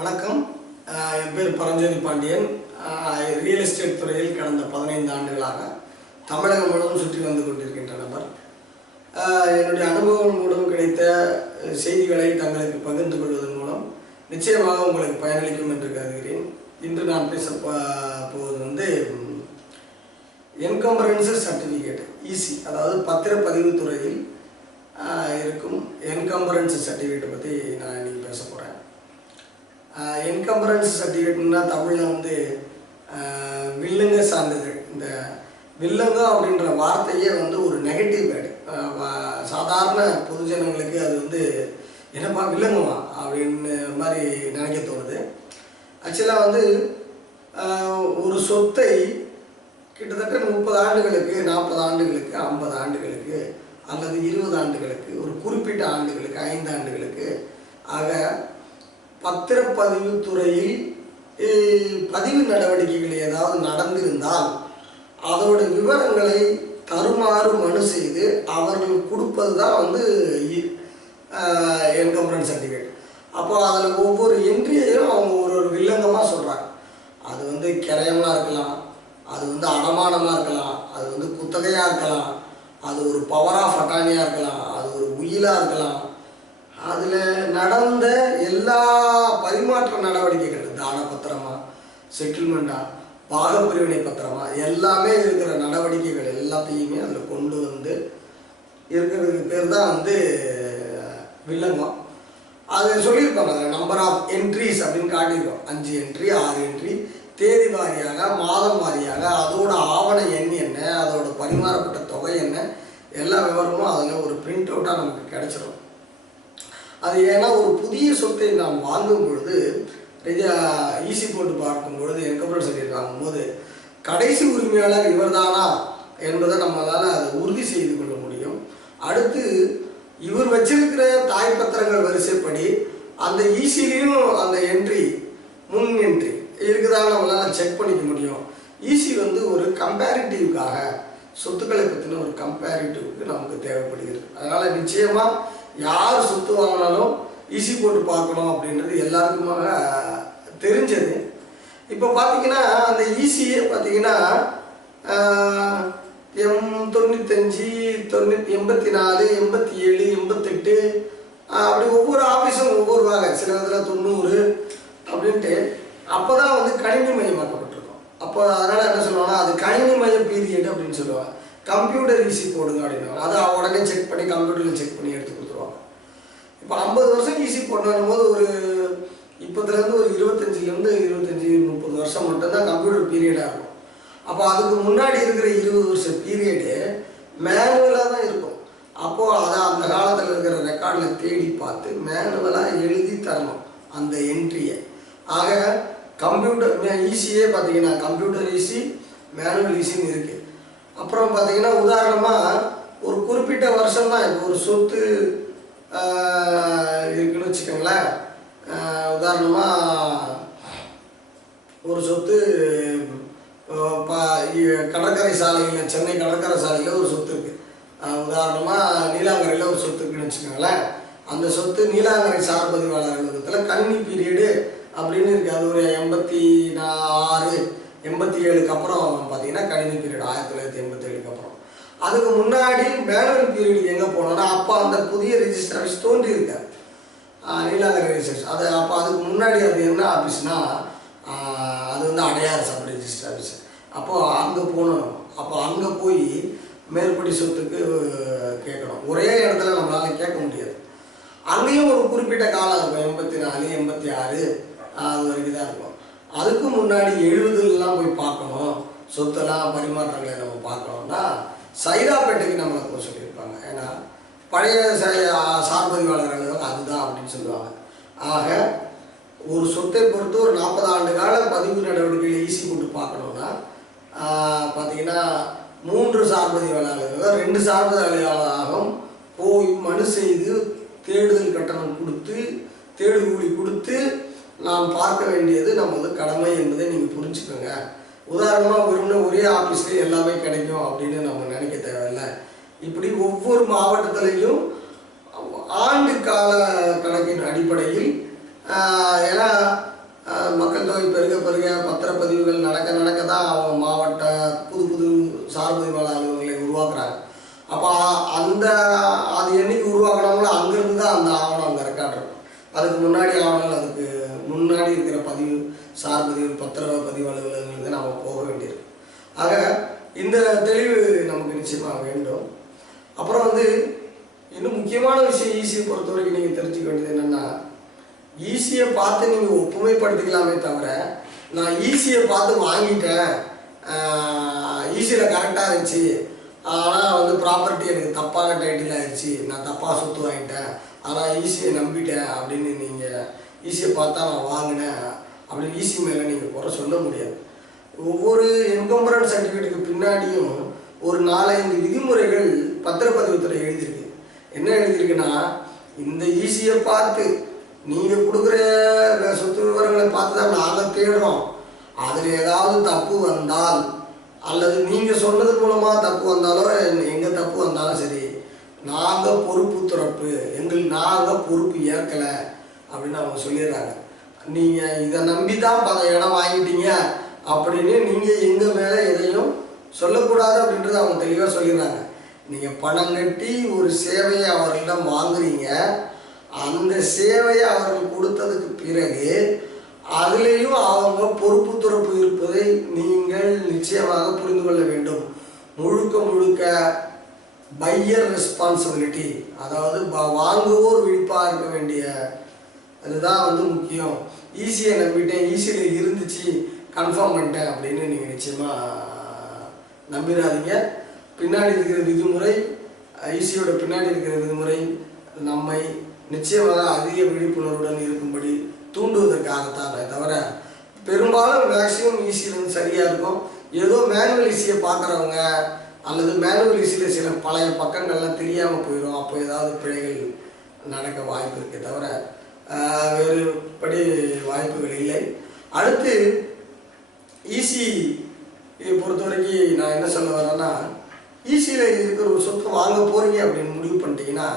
வணக்கம். என் பேர் Paranjothi Pandian. Real estate துறையில் கடந்த பதினைந்து ஆண்டுகளாக தமிழகம் முழுவதும் சுற்றி வந்து கொண்டிருக்கின்ற நபர். என்னுடைய அனுபவம் மூலம் கிடைத்த செய்திகளை தங்களுக்கு பகிர்ந்து கொள்வதன் மூலம் நிச்சயமாக உங்களுக்கு பயனளிக்கும் என்று கருதுகிறேன். இன்று நான் பேச போவது வந்து என்கம்பரன்ஸ் சர்டிஃபிகேட் இசி அதாவது பத்திரப்பதிவு துறையில் இருக்கும் என்கம்பரன்ஸ் சர்டிஃபிகேட்டை பற்றி நான் இன்னைக்கு பேச என்கம்பரன்ஸ் சர்டிஃபிகேட்னா தமிழில் வந்து வில்லுங்க சார்ந்தது. சான்றிதழ் இந்த வில்லங்க அப்படின்ற வார்த்தையே வந்து ஒரு நெகட்டிவ் வேர்டு சாதாரண பொதுஜனங்களுக்கு அது வந்து என்னப்பா வில்லங்கமா அப்படின்னு மாதிரி நினைக்க தோணுது. ஆக்சுவலாக வந்து ஒரு சொத்தை கிட்டத்தட்ட முப்பது ஆண்டுகளுக்கு நாற்பது ஆண்டுகளுக்கு ஐம்பது ஆண்டுகளுக்கு அல்லது இருபது ஆண்டுகளுக்கு ஒரு குறிப்பிட்ட ஆண்டுகளுக்கு ஐந்து ஆண்டுகளுக்கு ஆக பத்திரப்பதிவு துறையில் பதிவு நடவடிக்கைகள் ஏதாவது நடந்திருந்தால் அதோட விவரங்களை தருமாறு மனு செய்து அவர்கள் கொடுப்பது தான் வந்து என்கம்பரன் சர்டிஃபிகேட். அப்போ அதில் ஒவ்வொரு என்ட்ரியையும் அவங்க ஒரு ஒரு வில்லங்கமாக சொல்கிறாங்க அது வந்து கிரயமாக இருக்கலாம் அது வந்து அடமானமாக இருக்கலாம் அது வந்து குத்தகையாக இருக்கலாம் அது ஒரு பவர் ஆஃப் அட்டானியாக இருக்கலாம் அது ஒரு உயிலாக இருக்கலாம் அதில் நடந்த எல்லா பரிமாற்ற நடவடிக்கைகள் தான பத்திரமா செட்டில்மெண்ட்டா பாகப்பிரிவினை பத்திரமா எல்லாமே இருக்கிற நடவடிக்கைகள் எல்லாத்தையுமே அதில் கொண்டு வந்து இருக்கிறதுக்கு பேர் தான் வந்து வில்லங்கம். அது சொல்லியிருப்பாங்க நம்பர் ஆஃப் என்ட்ரிஸ் அப்படின்னு காட்டியிருக்கோம். அஞ்சு என்ட்ரி ஆறு என்ட்ரி தேதி வாரியாக மாதம் வாரியாக அதோட ஆவண எண் என்ன அதோட பரிமாறப்பட்ட தொகை என்ன எல்லா விவரமும் அதில் ஒரு பிரிண்ட் அவுட்டாக நமக்கு கிடச்சிரும். அது ஏன்னா ஒரு புதிய சொத்தை நாம் வாங்கும் பொழுது ஈசி போட்டு பார்க்கும் பொழுது என்கம்பரன்ஸ் சொல்லியிருக்காங்க போது கடைசி உரிமையாளர் இவர்தானா என்பதை நம்மளால் அதை உறுதி செய்து கொள்ள முடியும். அடுத்து இவர் வச்சிருக்கிற தாய் பத்திரங்கள் வரிசைப்படி அந்த ஈசிலையும் அந்த என்ட்ரி முன் என்ட்ரி இருக்குதா நம்மளால் செக் பண்ணிக்க முடியும். ஈஸி வந்து ஒரு கம்பேரிட்டிவ்காக சொத்துக்களை பற்றின ஒரு கம்பேரிட்டிவ்க்கு நமக்கு தேவைப்படுகிறது. அதனால் நிச்சயமாக யார் சொத்து வாங்கினாலும் ஈஸி போட்டு பார்க்கணும் அப்படின்றது எல்லாருக்குமாக தெரிஞ்சது. இப்போ பார்த்தீங்கன்னா அந்த ஈஸியே பார்த்தீங்கன்னா எம் தொண்ணூத்தஞ்சு தொண்ணூற்றி எண்பத்தி நாலு எண்பத்தி ஏழு எண்பத்தெட்டு அப்படி ஒவ்வொரு ஆஃபீஸும் ஒவ்வொரு வாங்க சில இதில் தொண்ணூறு அப்படின்ட்டு. அப்போ தான் வந்து கணினி மயமாக்கப்பட்டிருக்கும். அப்போ அதனால் என்ன சொல்லுவாங்கன்னா அது கணினி மயம் பீரியட் அப்படின்னு சொல்லுவாங்க. கம்ப்யூட்டர் ஈஸி போடுங்க அப்படின்னுவாங்க. அதை உடனே செக் பண்ணி கம்ப்யூட்டரில் செக் பண்ணி எடுத்து இப்போ ஐம்பது வருஷம் ஈஸி போடணும் போது ஒரு இப்போதுலேருந்து ஒரு இருபத்தஞ்சிலேருந்து இருபத்தஞ்சி முப்பது வருஷம் மட்டும்தான் கம்ப்யூட்டர் பீரியடாக இருக்கும். அப்போ அதுக்கு முன்னாடி இருக்கிற இருபது வருஷம் பீரியடு மேனுவலாக தான் இருக்கும். அப்போது அதை அந்த காலத்தில் இருக்கிற ரெக்கார்டில் தேடி பார்த்து மேனுவலாக எழுதி தரணும் அந்த என்ட்ரியை ஆக கம்ப்யூட்டர் ஈஸியே பார்த்தீங்கன்னா கம்ப்யூட்டர் ஈஸி மேனுவல் ஈஸின்னு இருக்குது அப்புறம் பார்த்தீங்கன்னா உதாரணமாக ஒரு குறிப்பிட்ட வருஷம் தான் இப்போ ஒரு சொத்து இருக்குன்னு வச்சுக்கோங்களேன். உதாரணமாக ஒரு சொத்து கடற்கரை சாலையில் சென்னை கடற்கரை சாலையில் ஒரு சொத்து இருக்குது உதாரணமாக நீலாங்கரையில் ஒரு சொத்து இருக்குன்னு வச்சுக்கோங்களேன். அந்த சொத்து நீலாங்கரை சார்பதிவாளர் அலுவலகத்தில் கணினி பீரியடு அப்படின்னு இருக்குது அது ஒரு எண்பத்தி ஆறு எண்பத்தி ஏழுக்கு அப்புறம் பார்த்தீங்கன்னா கணினி பீரியட் ஆயிரத்தி தொள்ளாயிரத்தி எண்பத்தி ஏழுக்கு அப்புறம். அதுக்கு முன்னாடி மேனுவல் பீரியட் எங்கே போனோம்னா அப்போ அந்த புதிய ரிஜிஸ்டர் ஆஃபீஸ் தோன்றி இருக்காரு ஆஹ் நீலாங்கரை ரிஜிஸ்டர் அது அப்போ அதுக்கு முன்னாடி அது என்ன ஆஃபீஸ்னா அது வந்து அடையாறு சப் ரிஜிஸ்டர் ஆஃபீஸ் அப்போது அங்கே போகணும் அப்போ அங்கே போய் மேற்படி சொத்துக்கு கேட்கணும். ஒரே இடத்துல நம்மளால் கேட்க முடியாது. அங்கேயும் ஒரு குறிப்பிட்ட காலம் இருக்கும். எண்பத்தி நாலு எண்பத்தி ஆறு அது வரைக்கும் தான் இருக்கும். அதுக்கு முன்னாடி எழுபதுலாம் போய் பார்க்கணும். சொத்தெல்லாம் பரிமாற்றங்களை நம்ம பார்க்கணும்னா சைதாப்பேட்டைக்கு நம்மளை போக சொல்லியிருப்பாங்க. ஏன்னா பழைய ச- சார்பதிவாளர் அதுதான் அப்படின்னு சொல்லுவாங்க. ஆக ஒரு சொத்தை பொறுத்து ஒரு நாற்பது ஆண்டு கால பதிவு நடவடிக்கைகளை ஈஸி போட்டு பார்க்கணும்னா பார்த்தீங்கன்னா மூன்று சார்பதிவாளர்கள் ரெண்டு சார்பதிவாளராகவும் போய் மனு செய்து தேடுதல் கட்டணம் கொடுத்து தேடு கூலி கொடுத்து நாம் பார்க்க வேண்டியது நமது கடமை என்பதை நீங்கள் புரிஞ்சுக்கோங்க. உதாரணமாக வெறும்னா ஒரே ஆஃபீஸ்லேயே எல்லாமே கிடைக்கும் அப்படின்னு நம்ம நினைக்க தேவையில்லை. இப்படி ஒவ்வொரு மாவட்டத்திலையும் ஆண்டு கால கணக்கின் அடிப்படையில் ஏன்னா மக்கள் தொகை பெருக பெருக பத்திரப்பதிவுகள் நடக்க நடக்க தான் அவங்க மாவட்ட புது புது சார்பதிவாள அலுவலங்களை உருவாக்குறாங்க. அப்போ அந்த அது என்னைக்கு உருவாக்குனாங்களோ அங்கேருந்து தான் அந்த ஆவணம் அங்கே ரெக்கார்ட் இருக்கும். அதுக்கு முன்னாடி ஆவணங்கள் அதுக்கு முன்னாடி இருக்கிற பதிவு சார்பதிவு பத்திர பதிவு அலுவலகங்களுக்கு நாம் போக வேண்டியிருக்கு ஆக இந்த தெளிவு நமக்கு நிச்சயமாக வேண்டும். அப்புறம் வந்து இன்னும் முக்கியமான விஷயம் ஈஸியை பொறுத்த வரைக்கும் நீங்கள் தெரிஞ்சுக்க வேண்டியது என்னென்னா ஈஸியை பார்த்து நீங்கள் ஒப்புமைப்படுத்திக்கலாமே தவிர நான் ஈஸியை பார்த்து வாங்கிட்டேன். ஈஸியில் கரெக்டாக இருந்துச்சு. ஆனால் வந்து ப்ராப்பர்ட்டி எனக்கு தப்பான டைட்டில் ஆயிடுச்சு நான் தப்பாக சொத்து வாங்கிட்டேன். ஆனால் ஈஸியை நம்பிட்டேன் அப்படின்னு நீங்கள் ஈஸியை பார்த்தா நான் வாங்கினேன். அப்படி ஈஸி மேலே நீங்கள் குறை சொல்ல முடியாது. ஒவ்வொரு என்கம்பரன் சர்டிஃபிகேட்டுக்கு பின்னாடியும் ஒரு நாலஞ்சு விதிமுறைகள் பத்திரப்பதிவுத்துறை எழுதியிருக்கு. என்ன எழுதியிருக்குன்னா இந்த ஈஸியை பார்த்து நீங்கள் கொடுக்குற சொத்து விவரங்களை பார்த்து தான் நாங்கள் தேடுறோம். அதில் ஏதாவது தப்பு வந்தால் அல்லது நீங்கள் சொன்னது மூலமாக தப்பு வந்தாலோ எங்கள் தப்பு வந்தாலும் சரி நாங்கள் பொறுப்பு துறப்பு எங்கள் நாங்கள் பொறுப்பு ஏற்கலை அப்படின்னு அவங்க சொல்லிடுறாங்க. நீங்கள் இதை நம்பி தான் பல இடம் வாங்கிட்டீங்க. அப்படின்னு நீங்கள் எங்கள் மேலே எதையும் சொல்லக்கூடாது அப்படின்றத அவங்க தெளிவாக சொல்லிடுறாங்க. நீங்கள் பணம் கட்டி ஒரு சேவையை அவர்களிடம் வாங்குறீங்க. அந்த சேவையை அவர்கள் கொடுத்ததுக்கு பிறகு அதுலேயும் அவங்க பொறுப்பு துறப்பு இருப்பதை நீங்கள் நிச்சயமாக புரிந்து கொள்ள வேண்டும். முழுக்க முழுக்க பையர் ரெஸ்பான்சிபிலிட்டி அதாவது வாங்குவோர் விழிப்பாக இருக்க வேண்டிய அதுதான் வந்து முக்கியம். ஈஸியை நம்பிட்டேன் ஈஸியில் இருந்துச்சு கன்ஃபார்ம் பண்ணிட்டேன் அப்படின்னு நீங்கள் நிச்சயமாக நம்பிடாதீங்க. பின்னாடி இருக்கிற விதிமுறை ஈஸியோட பின்னாடி இருக்கிற விதிமுறை நம்மை நிச்சயமாக அதிக விழிப்புணர்வுடன் இருக்கும்படி தூண்டுவதற்காகத்தானே தவிர பெரும்பாலும் மேக்ஸிமம் ஈஸியில் வந்து சரியாக இருக்கும். ஏதோ மேனுவல் ஈஸியை பார்க்குறவங்க அல்லது மேனுவல் ஈஸியில் சில பழைய பக்கங்கள்லாம் தெரியாமல் போயிடும். அப்போ ஏதாவது பிழைகள் நடக்க வாய்ப்பு இருக்கே தவிர வேறுபடி வாய்ப்புகள் இல்லை. அடுத்து ஈசி பொறுத்த வரைக்கும் நான் என்ன சொல்ல வரேன்னா ஈசியில் இருக்கிற ஒரு சொத்தை வாங்க போகிறீங்க அப்படின்னு முடிவு பண்ணிட்டீங்கன்னா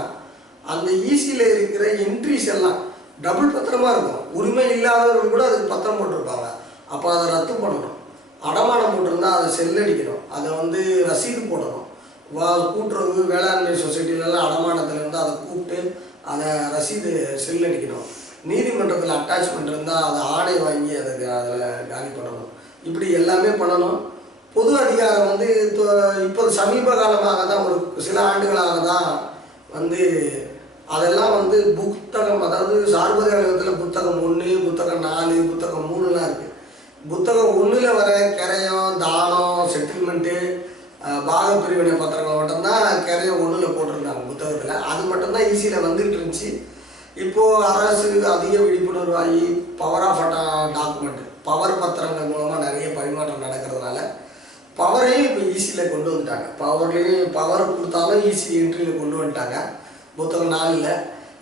அந்த ஈசியில் இருக்கிற என்ட்ரிஸ் எல்லாம் டபுள் பத்திரமா இருக்கும். உரிமை இல்லாதவர்கள் கூட அதுக்கு பத்திரம் போட்டிருப்பாங்க. அப்போ அதை ரத்து பண்ணணும். அடமானம் போட்டிருந்தா அதை செல்லடிக்கணும் அதை வந்து ரசீது போடணும். வா கூட்டுறவு வேளாண்மை சொசைட்டிலலாம் அடமானத்தில் இருந்தால் அதை கூப்பிட்டு அதை ரசீது செல்லடிக்கணும் நீதிமன்றத்தில் அட்டாச்மெண்ட் இருந்தால் அதை ஆணை வாங்கி அதுக்கு அதில் காலி பண்ணணும். இப்படி எல்லாமே பண்ணணும். பொது அதிகாரம் வந்து இப்போ- இப்போ சமீப காலமாக தான் ஒரு சில ஆண்டுகளாக தான் வந்து அதெல்லாம் வந்து புத்தகம் அதாவது சார்பதிகாரத்தில் புத்தகம் ஒன்று புத்தகம் நாலு புத்தகம் மூணுலாம் இருக்குது புத்தகம் ஒன்றில் வர கிரையம் தானம் செட்டில்மெண்ட்டு பாகப்பிரிவினை பத்திரங்கள் மட்டும்தான் கிரையம் ஒன்றில் போட்டிருக்கோம் அது மட்டும்தான் ஈஸியில் வந்துகிட்டு இருந்துச்சு. இப்போது அரசு அதிக விழிப்புணர்வாகி பவர் ஆஃப் டாக்குமெண்ட் பவர் பத்திரங்கள் மூலமாக நிறைய பரிமாற்றம் நடக்கிறதுனால பவரையும் இப்போ ஈஸியில் கொண்டு வந்துட்டாங்க. பவர்லேயும் பவர் கொடுத்தாலும் ஈஸி என்ட்ரியில் கொண்டு வந்துட்டாங்க. புத்தகம் நாளில்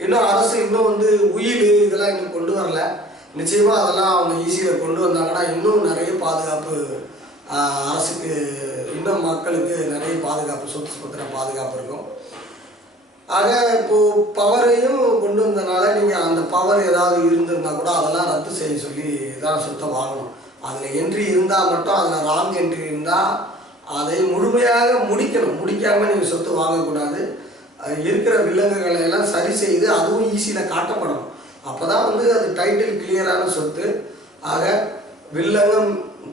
இன்னும் அரசு இன்னும் வந்து உயில் இதெல்லாம் இன்னும் கொண்டு வரல. நிச்சயமாக அதெல்லாம் அவங்க ஈஸியில் கொண்டு வந்தாங்கன்னா இன்னும் நிறைய பாதுகாப்பு அரசுக்கு இன்னும் மக்களுக்கு நிறைய பாதுகாப்பு சொத்து பத்திர பாதுகாப்பு இருக்கும். ஆக இப்போ பவரையும் கொண்டு வந்தனால நீங்கள் அந்த பவர் ஏதாவது இருந்திருந்தால் கூட அதெல்லாம் ரத்து செய்ய சொல்லி தான் சொத்தை வாங்கணும். அதில் என்ட்ரி இருந்தால் மட்டும் அதில் ராங் என்ட்ரி இருந்தால் அதை முழுமையாக முடிக்கணும். முடிக்காமல் நீங்கள் சொத்து வாங்கக்கூடாது. இருக்கிற விலங்குகளை எல்லாம் சரி செய்து அதுவும் ஈஸியில் காட்டப்படணும். அப்போ தான் வந்து அது டைட்டில் கிளியரான சொத்து. ஆக வில்லங்கம்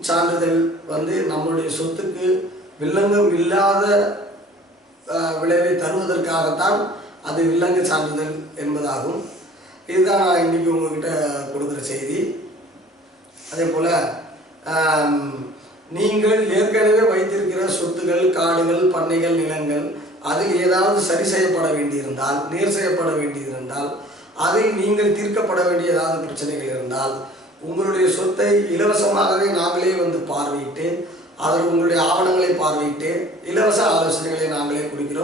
சான்றிதழ் வந்து நம்மளுடைய சொத்துக்கு வில்லங்கம் இல்லாத விளைவை தருவதற்காகத்தான் அது விலங்கு சான்றிதழ் என்பதாகும். இதுதான் நான் இன்றைக்கி உங்ககிட்ட கொடுக்குற செய்தி. அதே போல் நீங்கள் ஏற்கனவே வைத்திருக்கிற சொத்துகள் காடுகள் பண்ணைகள் நிலங்கள் அதில் ஏதாவது சரி செய்யப்பட வேண்டியிருந்தால் நேர் செய்யப்பட வேண்டியிருந்தால் அதில் நீங்கள் தீர்க்கப்பட வேண்டிய ஏதாவது பிரச்சனைகள் இருந்தால் உங்களுடைய சொத்தை இலவசமாகவே நாங்களே வந்து பார்வையிட்டு அதில் உங்களுடைய ஆவணங்களை பார்வையிட்டு இலவச ஆலோசனைகளை நாங்கள்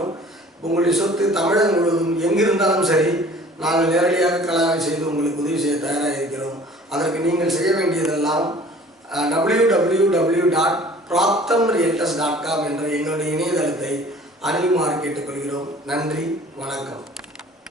இருந்தாலும் உங்களுடைய சொத்து தமிழகம் முழுவதும் எங்கிருந்தாலும் சரி நாங்கள் நேரடியாக கலாவை செய்து உங்களுக்கு உதவி செய்ய தயாராக இருக்கிறோம் அதற்கு நீங்கள் செய்ய வேண்டியதெல்லாம் W W W dot Prapthum realtors dot com என்ற எங்களுடைய இணையதளத்தை அணுகுமாறு கேட்டுக்கொள்கிறோம். நன்றி வணக்கம்.